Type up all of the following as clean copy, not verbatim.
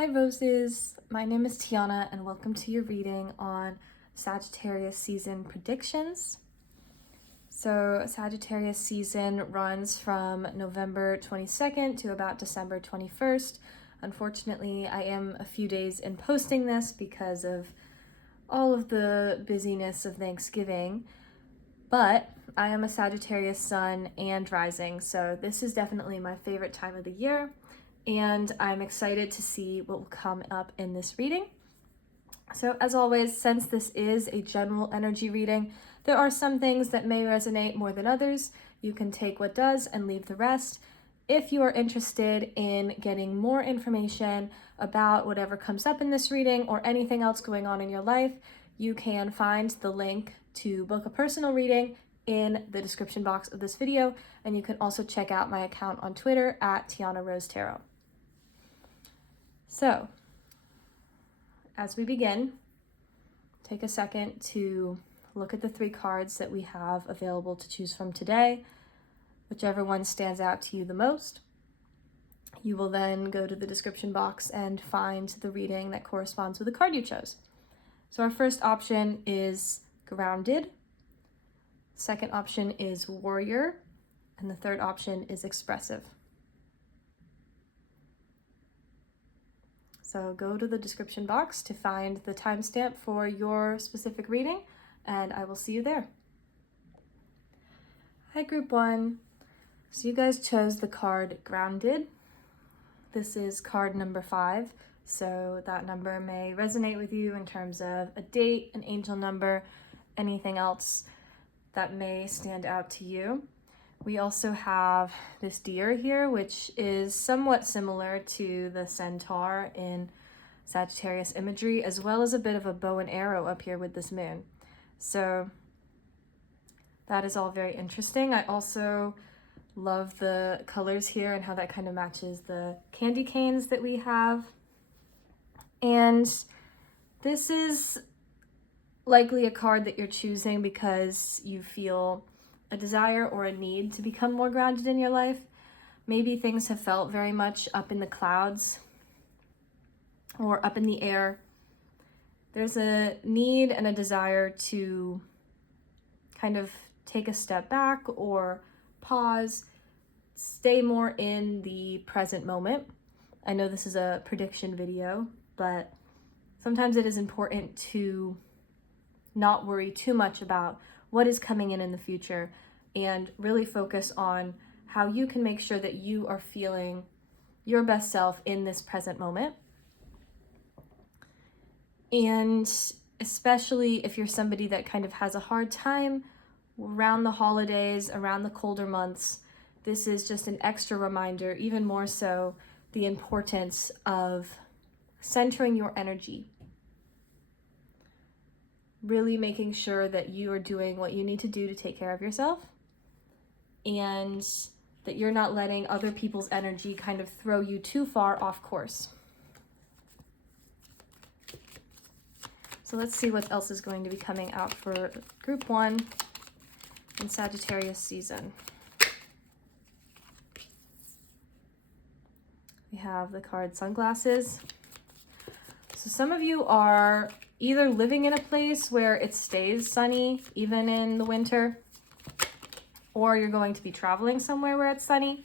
Hi roses, my name is Tiana and welcome to your reading on Sagittarius season predictions. So Sagittarius season runs from November 22nd to about December 21st. Unfortunately, I am a few days in posting this because of all of the busyness of Thanksgiving, but I am a Sagittarius sun and rising, so this is definitely my favorite time of the year. And I'm excited to see what will come up in this reading. So as always, since this is a general energy reading, there are some things that may resonate more than others. You can take what does and leave the rest. If you are interested in getting more information about whatever comes up in this reading or anything else going on in your life, you can find the link to book a personal reading in the description box of this video, and you can also check out my account on Twitter at Tianna Rose Tarot. So, as we begin, take a second to look at the 3 cards that we have available to choose from today. Whichever one stands out to you the most, you will then go to the description box and find the reading that corresponds with the card you chose. So our first option is Grounded, second option is Warrior, and the third option is Expressive. So go to the description box to find the timestamp for your specific reading, and I will see you there. Hi, Group 1. So you guys chose the card Grounded. This is card number 5, so that number may resonate with you in terms of a date, an angel number, anything else that may stand out to you. We also have this deer here, which is somewhat similar to the centaur in Sagittarius imagery, as well as a bit of a bow and arrow up here with this moon. So that is all very interesting. I also love the colors here and how that kind of matches the candy canes that we have. And this is likely a card that you're choosing because you feel a desire or a need to become more grounded in your life. Maybe things have felt very much up in the clouds or up in the air. There's a need and a desire to kind of take a step back or pause, stay more in the present moment. I know this is a prediction video, but sometimes it is important to not worry too much about what is coming in the future and really focus on how you can make sure that you are feeling your best self in this present moment. And especially if you're somebody that kind of has a hard time around the holidays, around the colder months, this is just an extra reminder, even more so, the importance of centering your energy. Really making sure that you are doing what you need to do to take care of yourself, and that you're not letting other people's energy kind of throw you too far off course. So let's see what else is going to be coming out for Group 1 in Sagittarius season. We have the card Sunglasses. So some of you are either living in a place where it stays sunny even in the winter, or you're going to be traveling somewhere where it's sunny.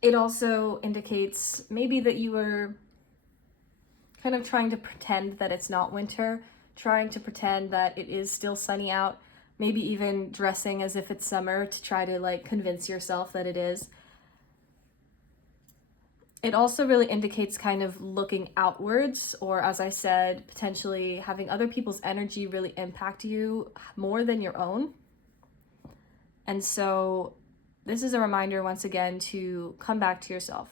It also indicates maybe that you are kind of trying to pretend that it's not winter, trying to pretend that it is still sunny out, maybe even dressing as if it's summer to try to like convince yourself that it is. It also really indicates kind of looking outwards, or as I said, potentially having other people's energy really impact you more than your own. And so this is a reminder once again to come back to yourself.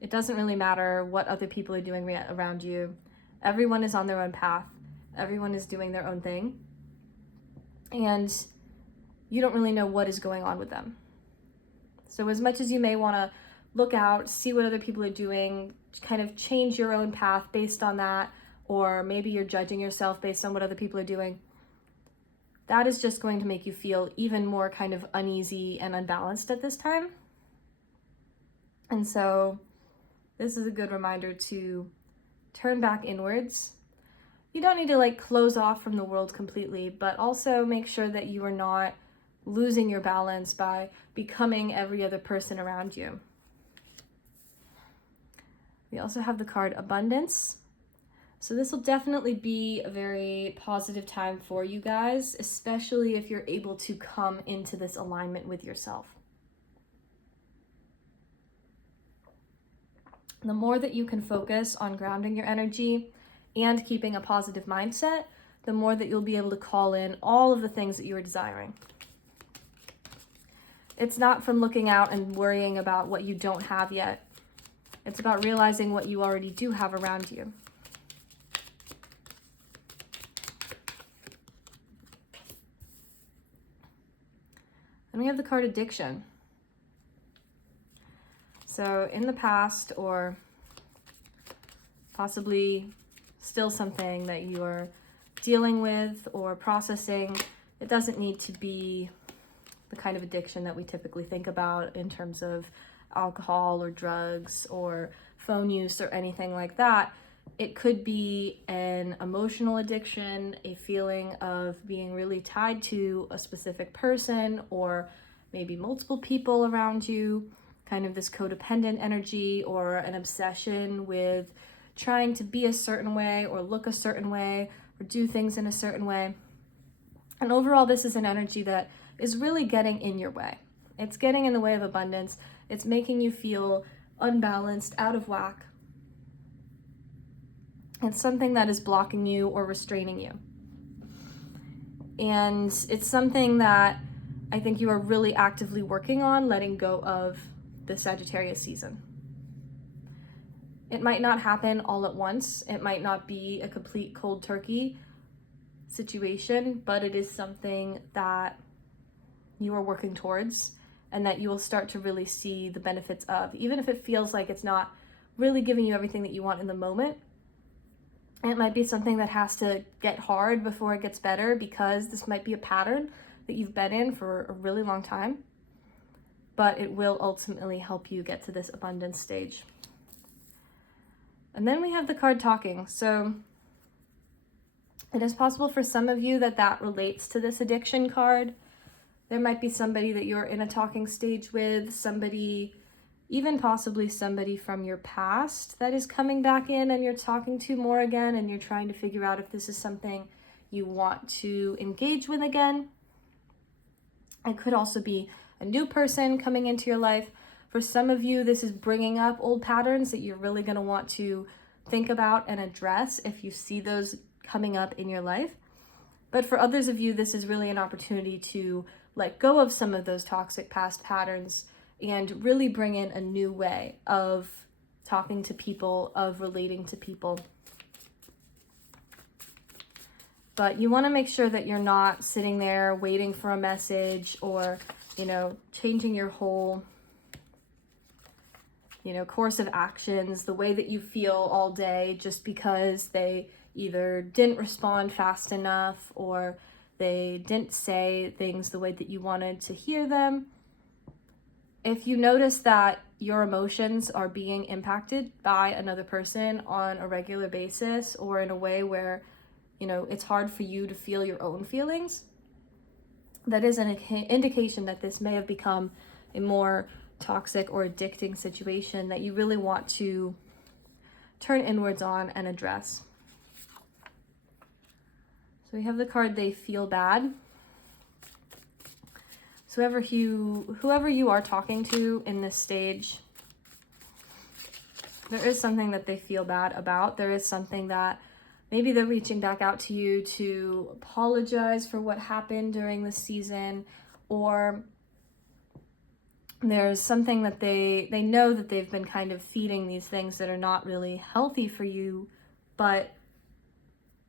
It doesn't really matter what other people are doing around you. Everyone is on their own path. Everyone is doing their own thing. And you don't really know what is going on with them. So as much as you may want to look out, see what other people are doing, kind of change your own path based on that, or maybe you're judging yourself based on what other people are doing, that is just going to make you feel even more kind of uneasy and unbalanced at this time. And so this is a good reminder to turn back inwards. You don't need to like close off from the world completely, but also make sure that you are not losing your balance by becoming every other person around you. We also have the card Abundance. So this will definitely be a very positive time for you guys, especially if you're able to come into this alignment with yourself. The more that you can focus on grounding your energy and keeping a positive mindset, the more that you'll be able to call in all of the things that you are desiring. It's not from looking out and worrying about what you don't have yet. It's about realizing what you already do have around you. And we have the card Addiction. So in the past, or possibly still something that you are dealing with or processing, it doesn't need to be the kind of addiction that we typically think about in terms of alcohol or drugs or phone use or anything like that. It could be an emotional addiction, a feeling of being really tied to a specific person or maybe multiple people around you, kind of this codependent energy, or an obsession with trying to be a certain way or look a certain way or do things in a certain way. And overall, this is an energy that is really getting in your way. It's getting in the way of abundance. It's making you feel unbalanced, out of whack. It's something that is blocking you or restraining you. And it's something that I think you are really actively working on letting go of the Sagittarius season. It might not happen all at once. It might not be a complete cold turkey situation, but it is something that you are working towards and that you will start to really see the benefits of, even if it feels like it's not really giving you everything that you want in the moment. It might be something that has to get hard before it gets better, because this might be a pattern that you've been in for a really long time, but it will ultimately help you get to this abundance stage. And then we have the card Talking. So it is possible for some of you that relates to this addiction card. There might be somebody that you're in a talking stage with, somebody, even possibly somebody from your past that is coming back in and you're talking to more again, and you're trying to figure out if this is something you want to engage with again. It could also be a new person coming into your life. For some of you, this is bringing up old patterns that you're really going to want to think about and address if you see those coming up in your life. But for others of you, this is really an opportunity to let go of some of those toxic past patterns and really bring in a new way of talking to people, of relating to people. But you want to make sure that you're not sitting there waiting for a message or, changing your whole, course of actions, the way that you feel all day, just because they either didn't respond fast enough or they didn't say things the way that you wanted to hear them. If you notice that your emotions are being impacted by another person on a regular basis, or in a way where, it's hard for you to feel your own feelings, that is an indication that this may have become a more toxic or addicting situation that you really want to turn inwards on and address. So we have the card They Feel Bad. So whoever you are talking to in this stage, there is something that they feel bad about. There is something that maybe they're reaching back out to you to apologize for what happened during the season, or there's something that they know that they've been kind of feeding these things that are not really healthy for you. But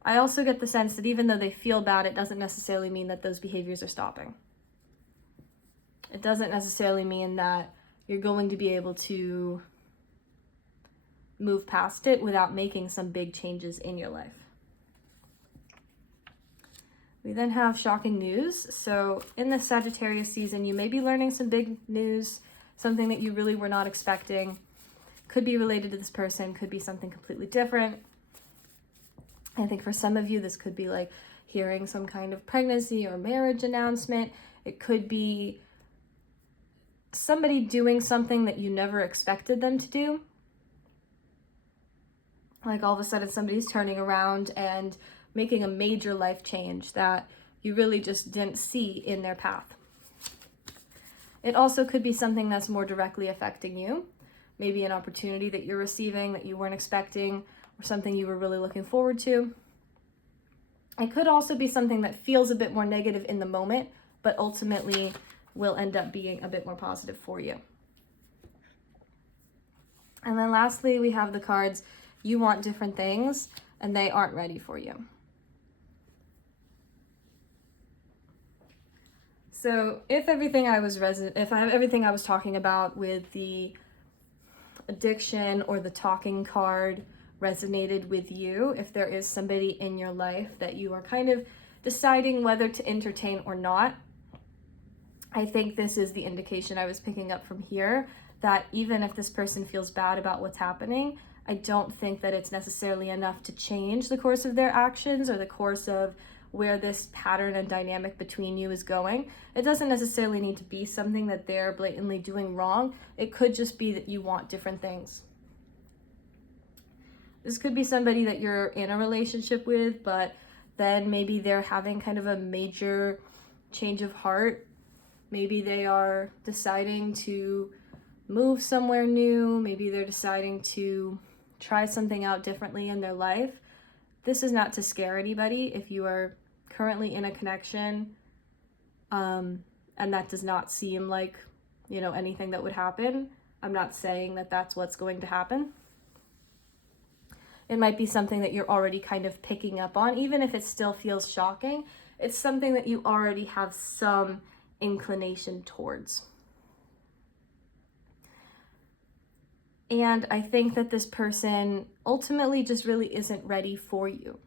I also get the sense that even though they feel bad, it doesn't necessarily mean that those behaviors are stopping. It doesn't necessarily mean that you're going to be able to move past it without making some big changes in your life. We then have shocking news. So in the Sagittarius season, you may be learning some big news. something that you really were not expecting. Could be related to this person, could be something completely different. I think for some of you, this could be like hearing some kind of pregnancy or marriage announcement. It could be somebody doing something that you never expected them to do. Like all of a sudden somebody's turning around and making a major life change that you really just didn't see in their path. It also could be something that's more directly affecting you. Maybe an opportunity that you're receiving that you weren't expecting, or something you were really looking forward to. It could also be something that feels a bit more negative in the moment, but ultimately will end up being a bit more positive for you. And then lastly, we have the cards, you want different things and they aren't ready for you. So if everything I was talking about with the addiction or the talking card resonated with you, if there is somebody in your life that you are kind of deciding whether to entertain or not, I think this is the indication I was picking up from here, that even if this person feels bad about what's happening, I don't think that it's necessarily enough to change the course of their actions or the course of where this pattern and dynamic between you is going. It doesn't necessarily need to be something that they're blatantly doing wrong. It could just be that you want different things. This could be somebody that you're in a relationship with, but then maybe they're having kind of a major change of heart. Maybe they are deciding to move somewhere new. Maybe they're deciding to try something out differently in their life. This is not to scare anybody. If you are currently in a connection and that does not seem like, anything that would happen, I'm not saying that that's what's going to happen. It might be something that you're already kind of picking up on, even if it still feels shocking. It's something that you already have some inclination towards. And I think that this person ultimately just really isn't ready for you.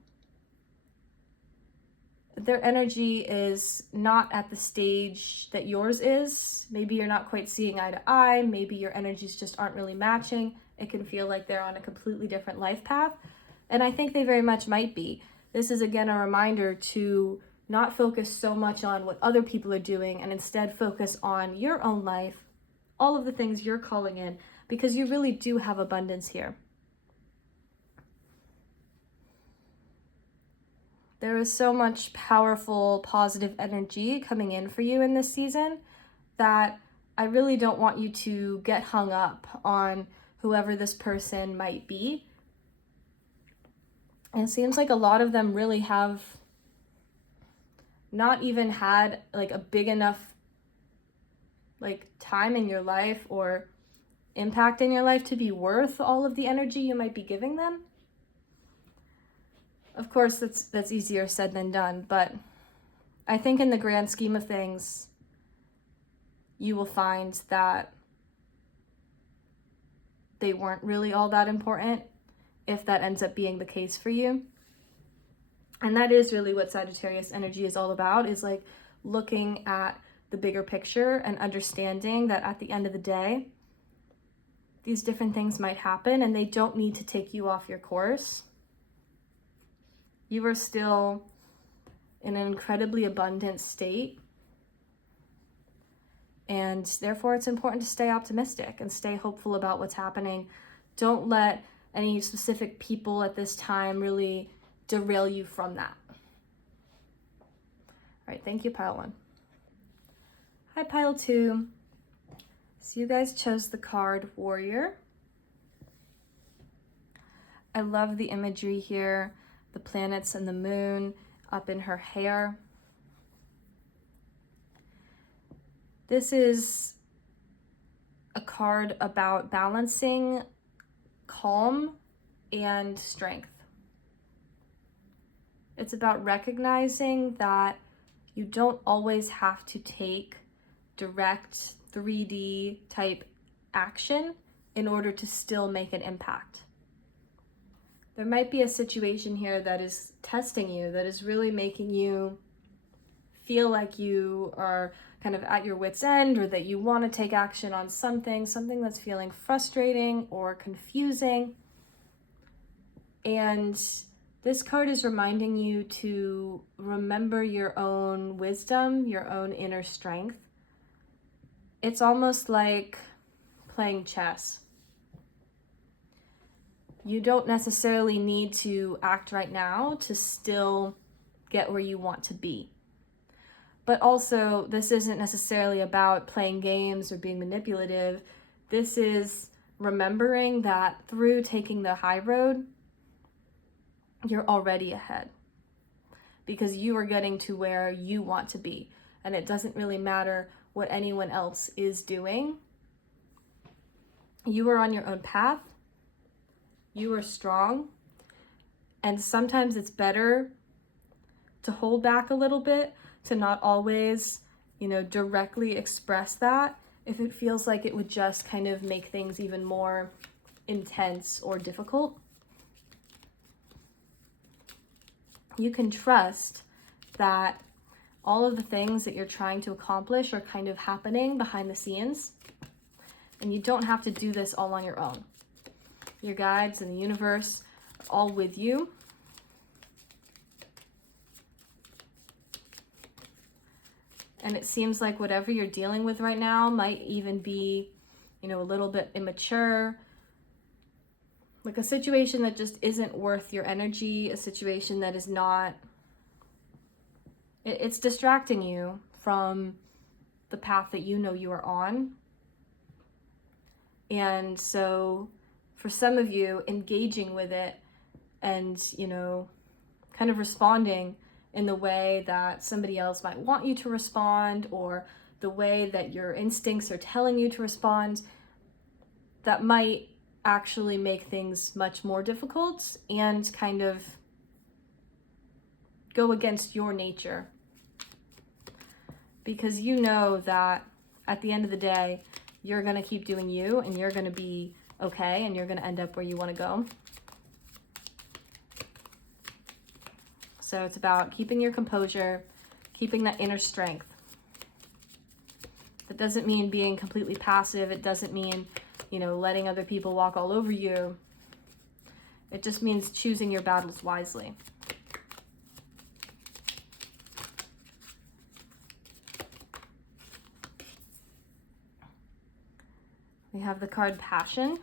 Their energy is not at the stage that yours is. Maybe you're not quite seeing eye to eye. Maybe your energies just aren't really matching. It can feel like they're on a completely different life path. And I think they very much might be. This is again a reminder to not focus so much on what other people are doing and instead focus on your own life, all of the things you're calling in, because you really do have abundance here. There is so much powerful, positive energy coming in for you in this season that I really don't want you to get hung up on whoever this person might be. And it seems like a lot of them really have not even had like a big enough time in your life or impact in your life to be worth all of the energy you might be giving them. Of course, that's easier said than done, but I think in the grand scheme of things, you will find that they weren't really all that important if that ends up being the case for you. And that is really what Sagittarius energy is all about, is like looking at the bigger picture and understanding that at the end of the day, these different things might happen and they don't need to take you off your course. You are still in an incredibly abundant state. And therefore, it's important to stay optimistic and stay hopeful about what's happening. Don't let any specific people at this time really derail you from that. All right, thank you, pile 1. Hi, pile 2. So you guys chose the card Warrior. I love the imagery here, the planets and the moon up in her hair. This is a card about balancing calm and strength. It's about recognizing that you don't always have to take direct 3D type action in order to still make an impact. There might be a situation here that is testing you, that is really making you feel like you are kind of at your wit's end, or that you want to take action on something that's feeling frustrating or confusing. And this card is reminding you to remember your own wisdom, your own inner strength. It's almost like playing chess. You don't necessarily need to act right now to still get where you want to be. But also, this isn't necessarily about playing games or being manipulative. This is remembering that through taking the high road, you're already ahead. Because you are getting to where you want to be. And it doesn't really matter what anyone else is doing. You are on your own path. You are strong. And sometimes it's better to hold back a little bit, to not always, directly express that if it feels like it would just kind of make things even more intense or difficult. You can trust that all of the things that you're trying to accomplish are kind of happening behind the scenes, and you don't have to do this all on your own. Your guides and the universe are all with you. And it seems like whatever you're dealing with right now might even be, a little bit immature, like a situation that just isn't worth your energy, a situation that is not, it's distracting you from the path that you are on. And so for some of you, engaging with it and, kind of responding in the way that somebody else might want you to respond, or the way that your instincts are telling you to respond, that might actually make things much more difficult and kind of go against your nature. Because you know that at the end of the day, you're going to keep doing you, and you're going to be okay, and you're going to end up where you want to go. So it's about keeping your composure, keeping that inner strength. That doesn't mean being completely passive. It doesn't mean, letting other people walk all over you. It just means choosing your battles wisely. We have the card Passion.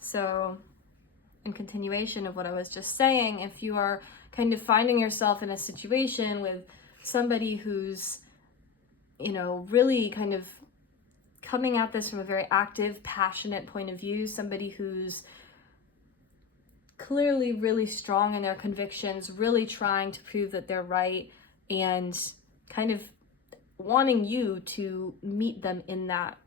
So in continuation of what I was just saying, if you are kind of finding yourself in a situation with somebody who's, really kind of coming at this from a very active, passionate point of view, somebody who's clearly really strong in their convictions, really trying to prove that they're right, and kind of wanting you to meet them in that.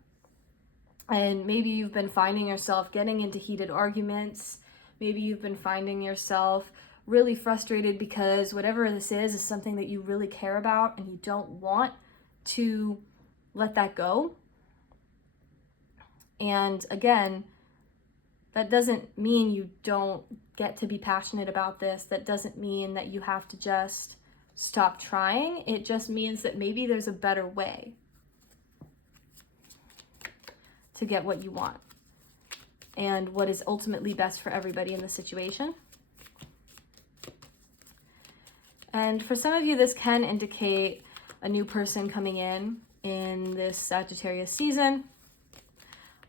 And maybe you've been finding yourself getting into heated arguments. Maybe you've been finding yourself really frustrated because whatever this is something that you really care about, and you don't want to let that go. And again, that doesn't mean you don't get to be passionate about this. That doesn't mean that you have to just stop trying. It just means that maybe there's a better way to get what you want and what is ultimately best for everybody in the situation. And for some of you, this can indicate a new person coming in this Sagittarius season,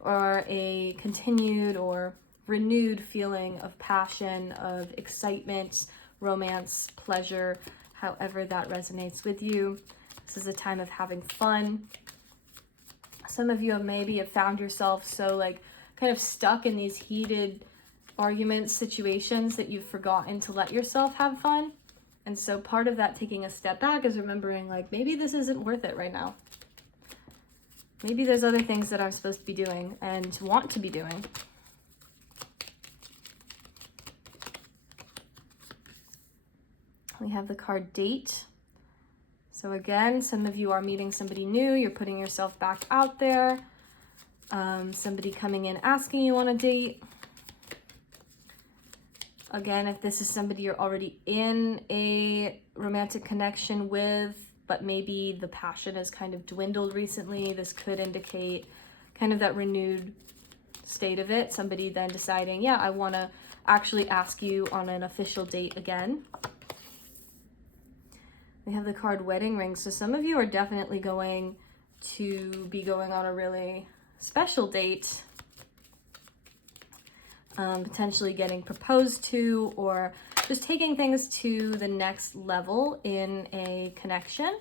or a continued or renewed feeling of passion, of excitement, romance, pleasure, however that resonates with you. This is a time of having fun. Some of you have found yourself so kind of stuck in these heated arguments, situations, that you've forgotten to let yourself have fun. And so part of that taking a step back is remembering maybe this isn't worth it right now. Maybe there's other things that I'm supposed to be doing and want to be doing. We have the card Date. So again, some of you are meeting somebody new. You're putting yourself back out there. Somebody coming in asking you on a date. Again, if this is somebody you're already in a romantic connection with, but maybe the passion has kind of dwindled recently. This could indicate kind of that renewed state of it. Somebody then deciding, yeah, I want to actually ask you on an official date again. We have the card wedding ring. So some of you are definitely going to be going on a really special date, potentially getting proposed to, or just taking things to the next level in a connection.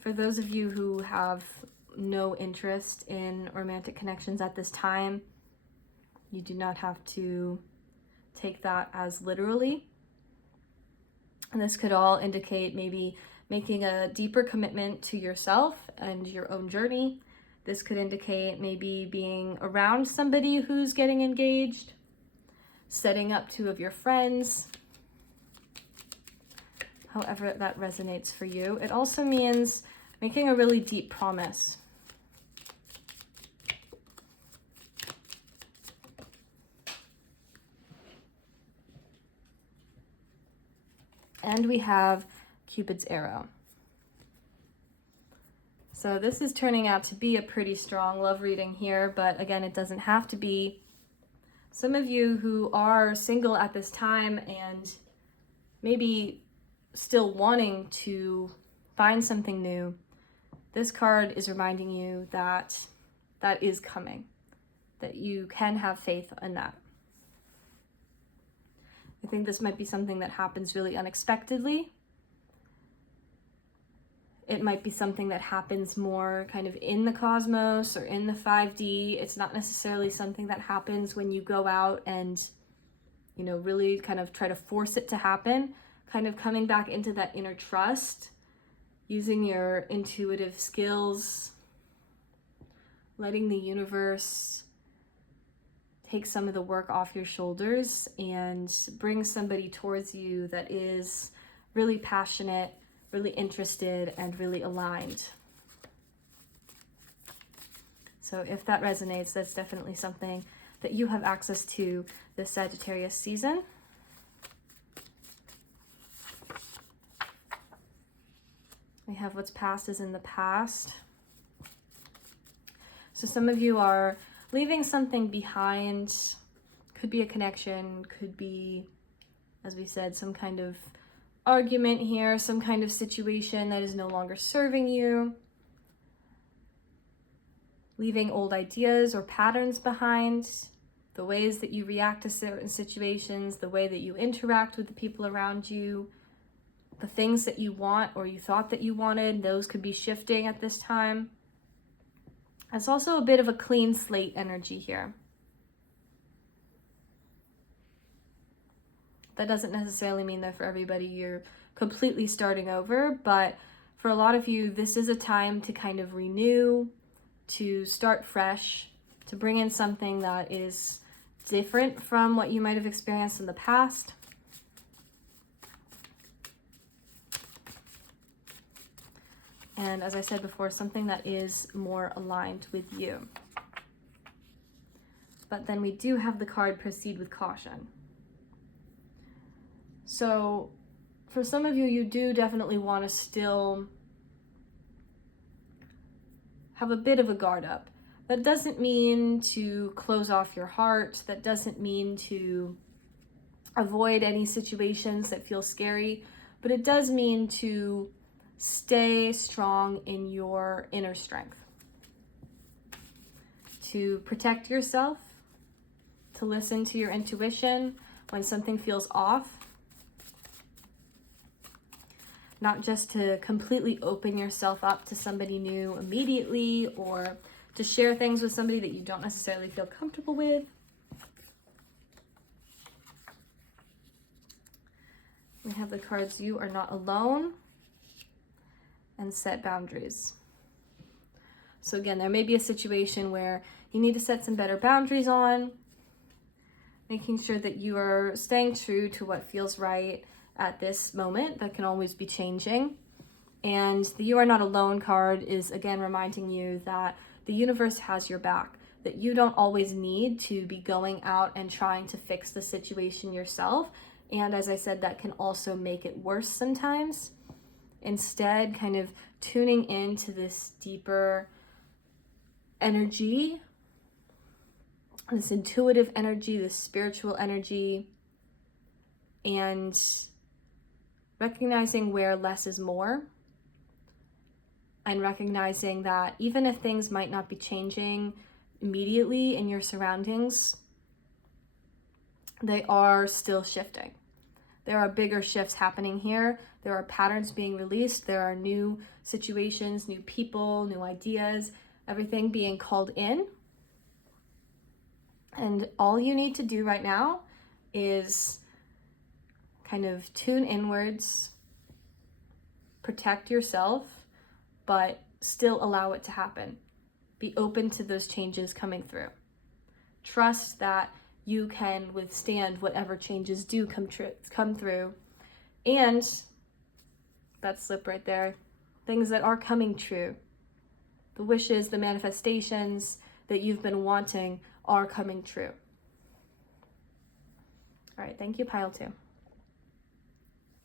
For those of you who have no interest in romantic connections at this time, you do not have to take that as literally. And this could all indicate maybe making a deeper commitment to yourself and your own journey. This could indicate maybe being around somebody who's getting engaged, setting up 2 of your friends, however that resonates for you. It also means making a really deep promise. And we have Cupid's arrow. So this is turning out to be a pretty strong love reading here, but again, it doesn't have to be. Some of you who are single at this time and maybe still wanting to find something new, this card is reminding you that that is coming, that you can have faith in that. I think this might be something that happens really unexpectedly. It might be something that happens more kind of in the cosmos or in the 5D. It's not necessarily something that happens when you go out and, you know, really kind of try to force it to happen. Kind of coming back into that inner trust, using your intuitive skills, letting the universe take some of the work off your shoulders and bring somebody towards you that is really passionate, really interested, and really aligned. So if that resonates, that's definitely something that you have access to this Sagittarius season. We have what's past is in the past. So some of you are leaving something behind. Could be a connection, could be, as we said, some kind of argument here, some kind of situation that is no longer serving you. Leaving old ideas or patterns behind, the ways that you react to certain situations, the way that you interact with the people around you, the things that you want or you thought that you wanted, those could be shifting at this time. It's also a bit of a clean slate energy here. That doesn't necessarily mean that for everybody you're completely starting over, but for a lot of you, this is a time to kind of renew, to start fresh, to bring in something that is different from what you might have experienced in the past. And as I said before, something that is more aligned with you. But then we do have the card proceed with caution. So for some of you, you do definitely want to still have a bit of a guard up. That doesn't mean to close off your heart. That doesn't mean to avoid any situations that feel scary, but it does mean to stay strong in your inner strength, to protect yourself, to listen to your intuition when something feels off, not just to completely open yourself up to somebody new immediately or to share things with somebody that you don't necessarily feel comfortable with. We have the cards You Are Not Alone and Set Boundaries. So again, there may be a situation where you need to set some better boundaries on, making sure that you are staying true to what feels right at this moment. That can always be changing. And the You Are Not Alone card is again reminding you that the universe has your back, that you don't always need to be going out and trying to fix the situation yourself. And as I said, that can also make it worse sometimes. Instead, kind of tuning into this deeper energy, this intuitive energy, this spiritual energy, and recognizing where less is more, and recognizing that even if things might not be changing immediately in your surroundings, they are still shifting. There are bigger shifts happening here. There are patterns being released. There are new situations, new people, new ideas, everything being called in. And all you need to do right now is kind of tune inwards, protect yourself, but still allow it to happen. Be open to those changes coming through. Trust that you can withstand whatever changes do come through. And that slip right there, things that are coming true. The wishes, the manifestations that you've been wanting are coming true. All right, thank you, pile 2.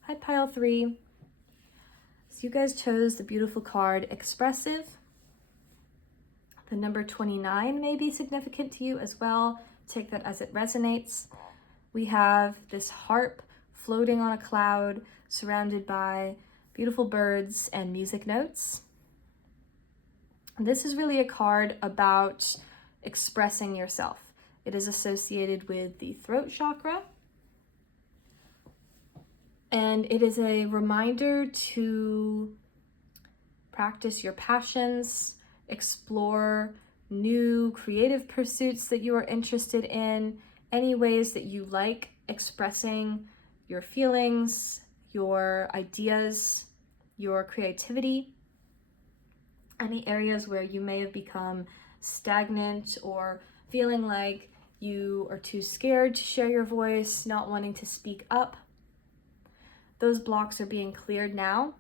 Hi, pile 3. So you guys chose the beautiful card Expressive. The number 29 may be significant to you as well. Take that as it resonates. We have this harp floating on a cloud, surrounded by beautiful birds and music notes. This is really a card about expressing yourself. It is associated with the throat chakra. And it is a reminder to practice your passions, explore new creative pursuits that you are interested in, any ways that you like expressing your feelings, your ideas, your creativity, any areas where you may have become stagnant or feeling like you are too scared to share your voice, not wanting to speak up. Those blocks are being cleared now,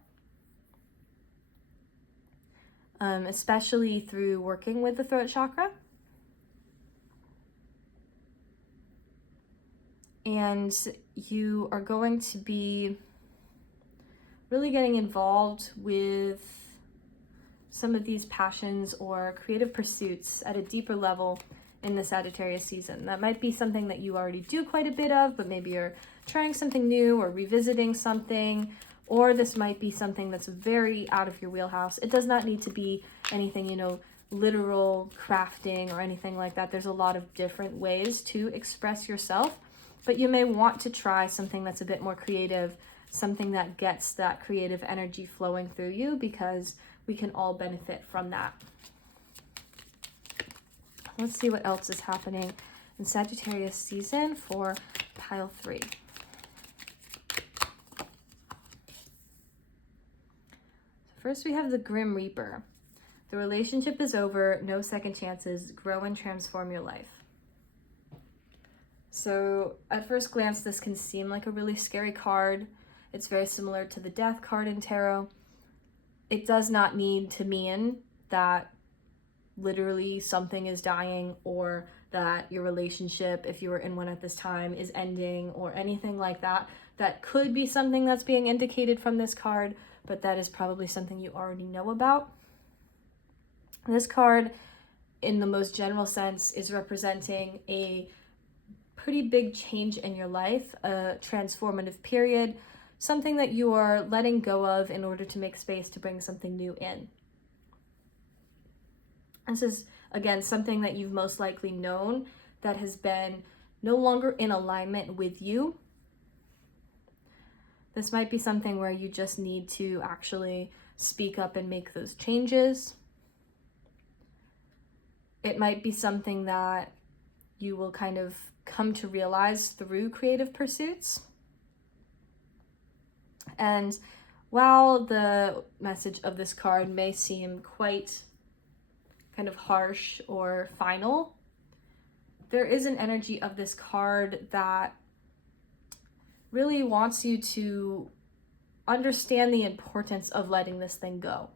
especially through working with the throat chakra. And you are going to be really getting involved with some of these passions or creative pursuits at a deeper level in the Sagittarius season. That might be something that you already do quite a bit of, but maybe you're trying something new or revisiting something, or this might be something that's very out of your wheelhouse. It does not need to be anything, literal crafting or anything like that. There's a lot of different ways to express yourself, but you may want to try something that's a bit more creative, something that gets that creative energy flowing through you, because we can all benefit from that. Let's see what else is happening in Sagittarius season for pile 3. First, we have the Grim Reaper. The relationship is over, no second chances, grow and transform your life. So at first glance, this can seem like a really scary card. It's very similar to the Death card in tarot. It does not need to mean that literally something is dying, or that your relationship, if you were in one at this time, is ending, or anything like that. That could be something that's being indicated from this card, but that is probably something you already know about. This card, in the most general sense, is representing a pretty big change in your life, a transformative period, something that you are letting go of in order to make space to bring something new in. This is, again, something that you've most likely known that has been no longer in alignment with you. This might be something where you just need to actually speak up and make those changes. It might be something that you will kind of come to realize through creative pursuits. And while the message of this card may seem quite kind of harsh or final, there is an energy of this card that really wants you to understand the importance of letting this thing go.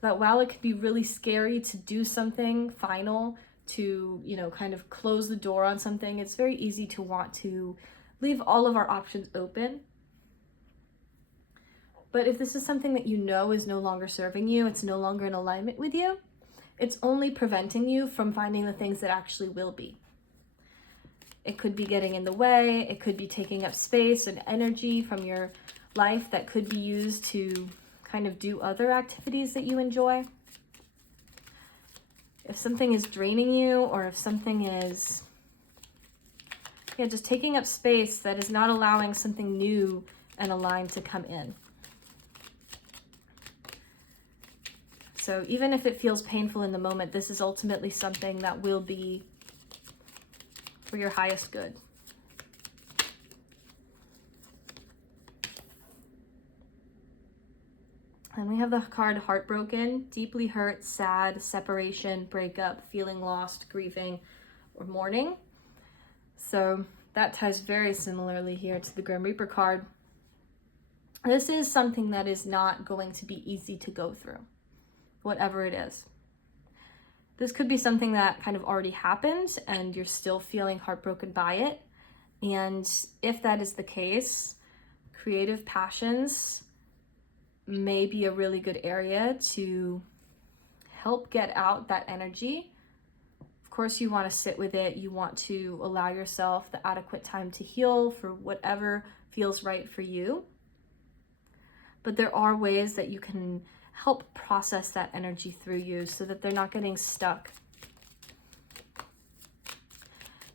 That while it could be really scary to do something final, to, you know, kind of close the door on something. It's very easy to want to leave all of our options open. But if this is something that you know is no longer serving you, it's no longer in alignment with you, it's only preventing you from finding the things that actually will be. It could be getting in the way. It could be taking up space and energy from your life that could be used to kind of do other activities that you enjoy. If something is draining you, or if something is, just taking up space that is not allowing something new and aligned to come in. So even if it feels painful in the moment, this is ultimately something that will be for your highest good. And we have the card Heartbroken, deeply hurt, sad, separation, breakup, feeling lost, grieving, or mourning. So that ties very similarly here to the Grim Reaper card. This is something that is not going to be easy to go through, whatever it is. This could be something that kind of already happened and you're still feeling heartbroken by it. And if that is the case, creative passions may be a really good area to help get out that energy. Of course, you want to sit with it. You want to allow yourself the adequate time to heal for whatever feels right for you. But there are ways that you can help process that energy through you so that they're not getting stuck.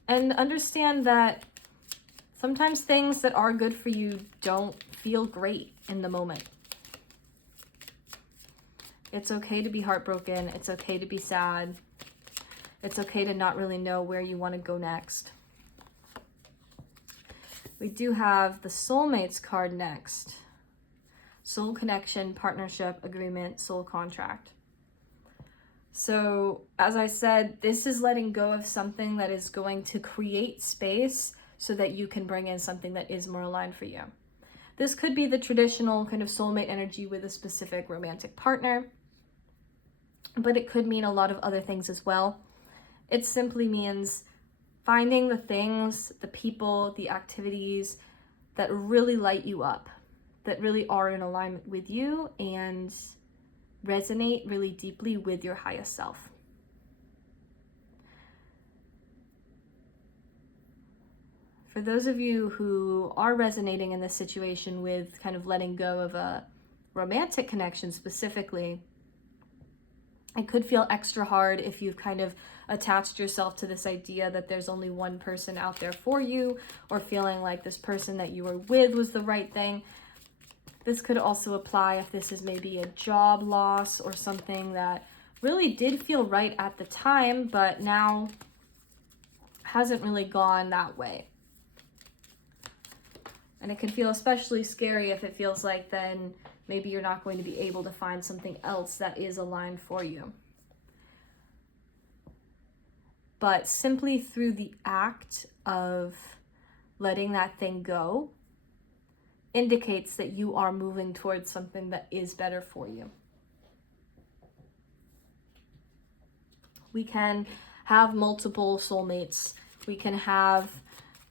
And understand that sometimes things that are good for you don't feel great in the moment. It's okay to be heartbroken. It's okay to be sad. It's okay to not really know where you want to go next. We do have the Soulmates card next. Soul connection, partnership, agreement, soul contract. So, as I said, this is letting go of something that is going to create space so that you can bring in something that is more aligned for you. This could be the traditional kind of soulmate energy with a specific romantic partner, but it could mean a lot of other things as well. It simply means finding the things, the people, the activities that really light you up, that really are in alignment with you and resonate really deeply with your highest self. For those of you who are resonating in this situation with kind of letting go of a romantic connection specifically, it could feel extra hard if you've kind of attached yourself to this idea that there's only one person out there for you, or feeling like this person that you were with was the right thing. This could also apply if this is maybe a job loss or something that really did feel right at the time, but now hasn't really gone that way. And it can feel especially scary if it feels like then maybe you're not going to be able to find something else that is aligned for you. But simply through the act of letting that thing go indicates that you are moving towards something that is better for you. We can have multiple soulmates. We can have,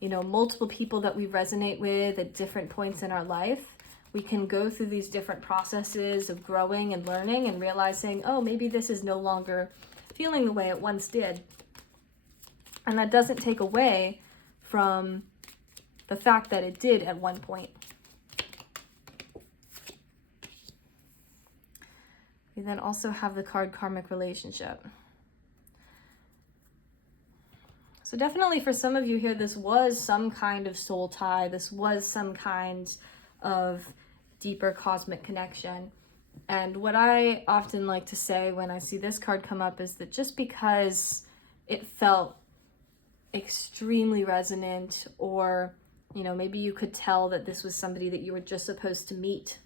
multiple people that we resonate with at different points in our life. We can go through these different processes of growing and learning and realizing, oh, maybe this is no longer feeling the way it once did. And that doesn't take away from the fact that it did at one point. We then also have the card Karmic Relationship. So definitely for some of you here, this was some kind of soul tie. This was some kind of deeper cosmic connection. And what I often like to say when I see this card come up is that just because it felt extremely resonant, or, maybe you could tell that this was somebody that you were just supposed to meet,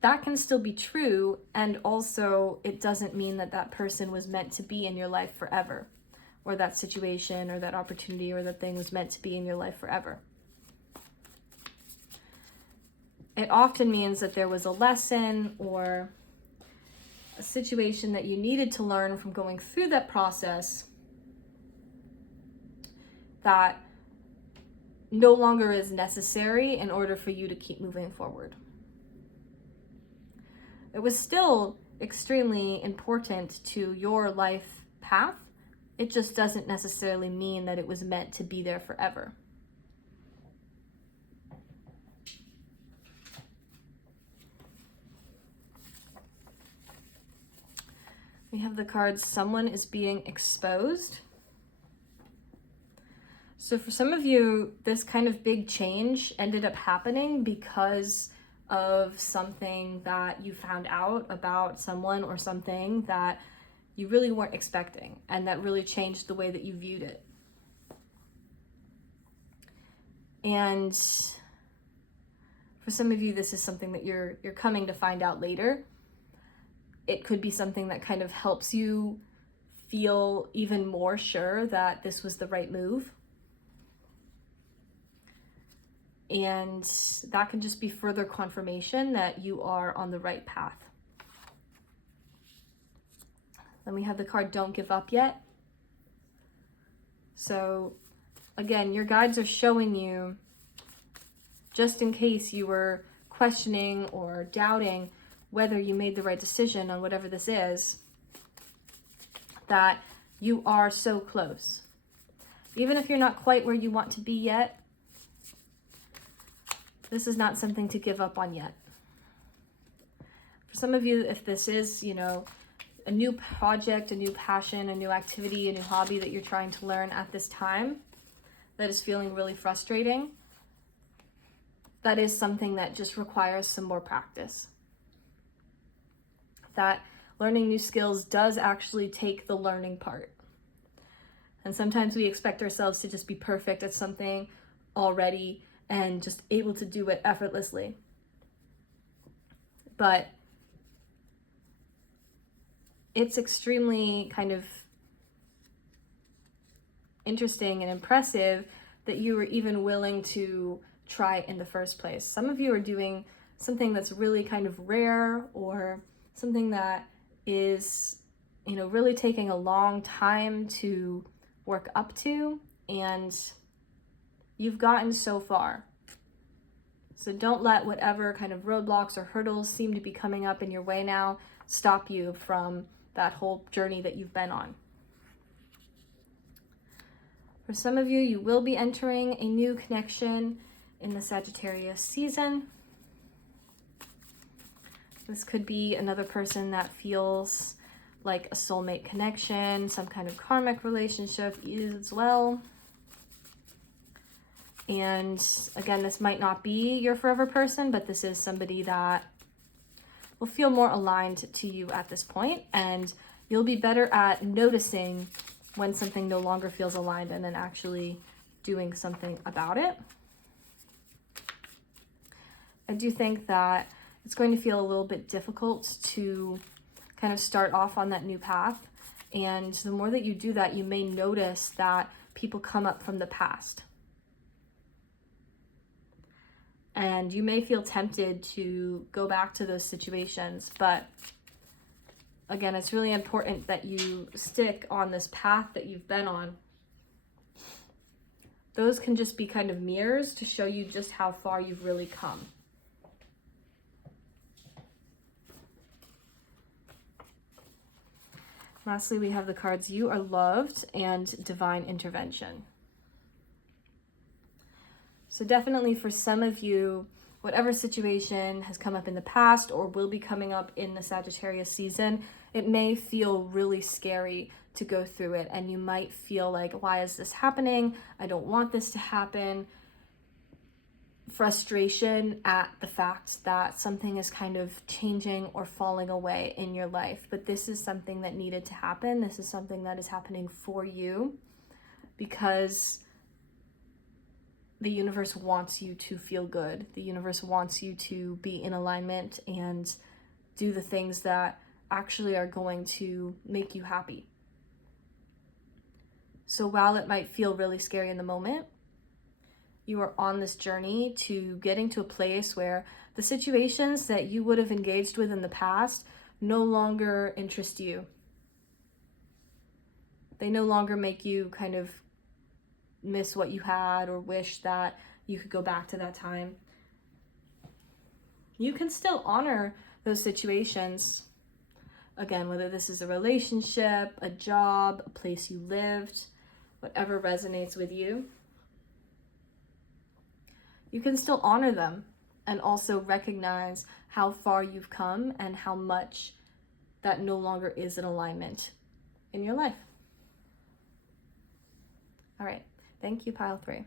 that can still be true, and also it doesn't mean that that person was meant to be in your life forever, or that situation or that opportunity or that thing was meant to be in your life forever. It often means that there was a lesson or a situation that you needed to learn from going through that process that no longer is necessary in order for you to keep moving forward. It was still extremely important to your life path. It just doesn't necessarily mean that it was meant to be there forever. We have the cards, someone is being exposed. So for some of you, this kind of big change ended up happening because of something that you found out about someone or something that you really weren't expecting, and that really changed the way that you viewed it. And for some of you, this is something that you're coming to find out later. It could be something that kind of helps you feel even more sure that this was the right move. And that can just be further confirmation that you are on the right path. Then we have the card, don't give up yet. So again, your guides are showing you, just in case you were questioning or doubting whether you made the right decision on whatever this is, that you are so close. Even if you're not quite where you want to be yet, this is not something to give up on yet. For some of you, if this is, a new project, a new passion, a new activity, a new hobby that you're trying to learn at this time that is feeling really frustrating, that is something that just requires some more practice. That learning new skills does actually take the learning part. And sometimes we expect ourselves to just be perfect at something already and just able to do it effortlessly. But it's extremely kind of interesting and impressive that you were even willing to try it in the first place. Some of you are doing something that's really kind of rare, or something that is, really taking a long time to work up to, and you've gotten so far. So don't let whatever kind of roadblocks or hurdles seem to be coming up in your way now stop you from that whole journey that you've been on. For some of you, you will be entering a new connection in the Sagittarius season. This could be another person that feels like a soulmate connection, some kind of karmic relationship as well. And again, this might not be your forever person, but this is somebody that will feel more aligned to you at this point, and you'll be better at noticing when something no longer feels aligned and then actually doing something about it. I do think that it's going to feel a little bit difficult to kind of start off on that new path. And the more that you do that, you may notice that people come up from the past. And you may feel tempted to go back to those situations. But again, it's really important that you stick on this path that you've been on. Those can just be kind of mirrors to show you just how far you've really come. Lastly, we have the cards, you are loved and divine intervention. So definitely for some of you, whatever situation has come up in the past or will be coming up in the Sagittarius season, it may feel really scary to go through it. And you might feel like, why is this happening? I don't want this to happen. Frustration at the fact that something is kind of changing or falling away in your life. But this is something that needed to happen. This is something that is happening for you, because the universe wants you to feel good. The universe wants you to be in alignment and do the things that actually are going to make you happy. So while it might feel really scary in the moment, you are on this journey to getting to a place where the situations that you would have engaged with in the past no longer interest you. They no longer make you kind of miss what you had or wish that you could go back to that time. You can still honor those situations. Again, whether this is a relationship, a job, a place you lived, whatever resonates with you, you can still honor them and also recognize how far you've come and how much that no longer is in alignment in your life. All right. Thank you, pile 3.